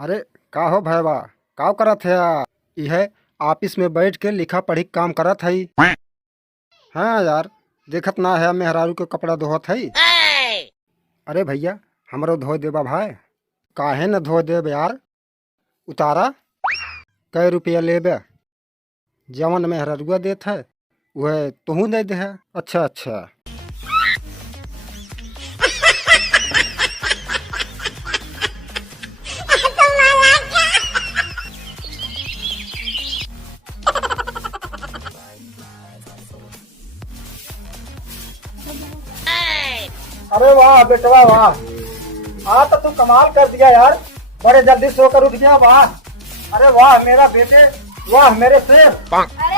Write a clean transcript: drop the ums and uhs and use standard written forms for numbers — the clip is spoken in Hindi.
अरे का हो भैया, का करत है? यह ऑफिस में बैठ के लिखा पढ़ी के काम करत हई। हाँ यार, देखत ना है मेहरारू के कपड़ा धोत हई। अरे भैया, हमरो धो देबा भाई। काहे न धो देब यार। उतारा, कै रुपया लेबे? जवन मेहरारुआ देत है वह तुहू दे दे है। अच्छा अच्छा। अरे वाह बेटवा वाह, आज तो तू कमाल कर दिया यार। बड़े जल्दी सोकर उठ गया। वाह, अरे वाह मेरा बेटे, वाह मेरे शेर। अरे